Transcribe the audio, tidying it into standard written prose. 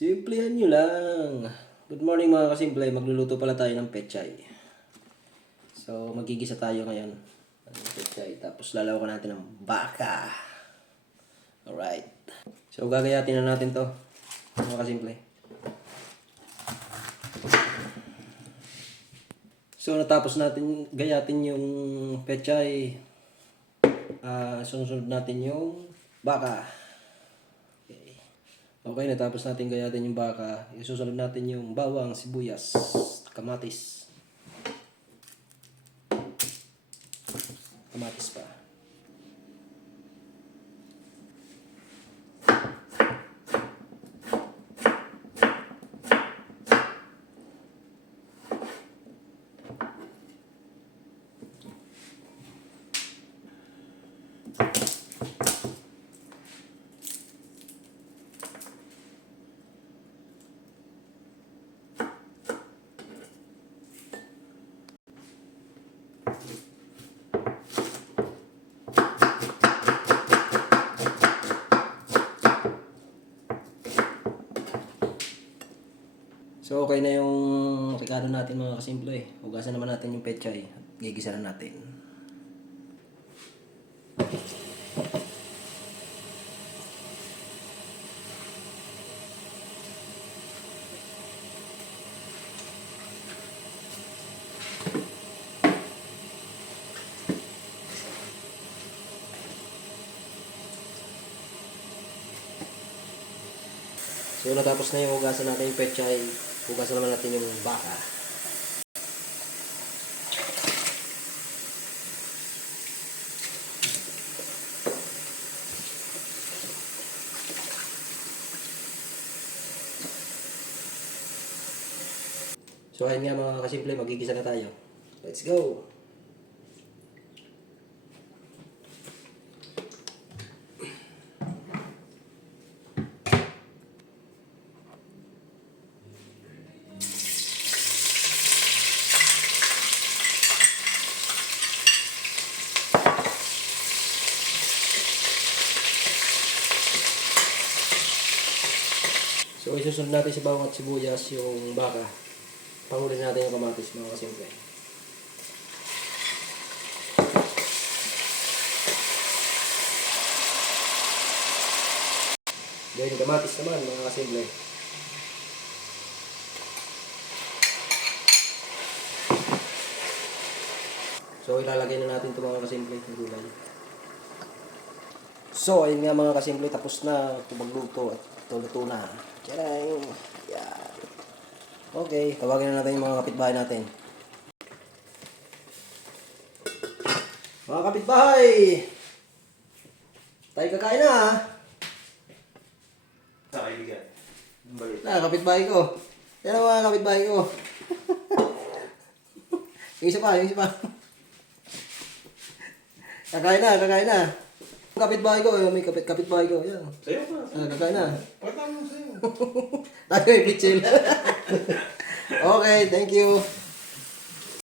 Simplihan nyo lang. Good morning mga kasimple. Magluluto pala tayo ng pechay. So, magigisa tayo ngayon ng pechay. Tapos lalawakan natin ng baka. Alright. So, gagayatin na natin to mga kasimple. So, natapos natin gayatin yung pechay. Sunod natin yung baka. Okay, natapos natin gayatin yung baka. Isusunod natin yung bawang, sibuyas, kamatis. Kamatis pa. So okay na yung rekado natin mga kasimple. Hugasan naman natin yung pechay. Gigisa na natin. So natapos na yung hugasan natin yung pechay. Hugasan naman natin yung baka. So ayun nga mga kasimple, magigisa na tayo. Let's go! So isusunod natin sa bawang at sibuyas yung baka. Pangulin natin yung kamatis mga kasimple. Then kamatis naman mga kasimple. So ilalagay na natin ito mga kasimple ng gulay. So ayun nga mga kasimple, tapos na magluto at luto na. Tiyarang! Yan. Okay, tawagin na natin yung mga kapitbahay natin. Mga kapitbahay! Tayo kakain na ha! Sa kaibigan. Kapitbahay ko. Yan ang mga kapitbahay ko. Yung isa pa, yung isa pa. Kakain na, kakain na. Kapitbahay ko, may kapitbahay ko. Yan. Sa'yo pa. Kakain na. Pagkatama mo sa'yo. Tayo may pitchil. Okay, thank you.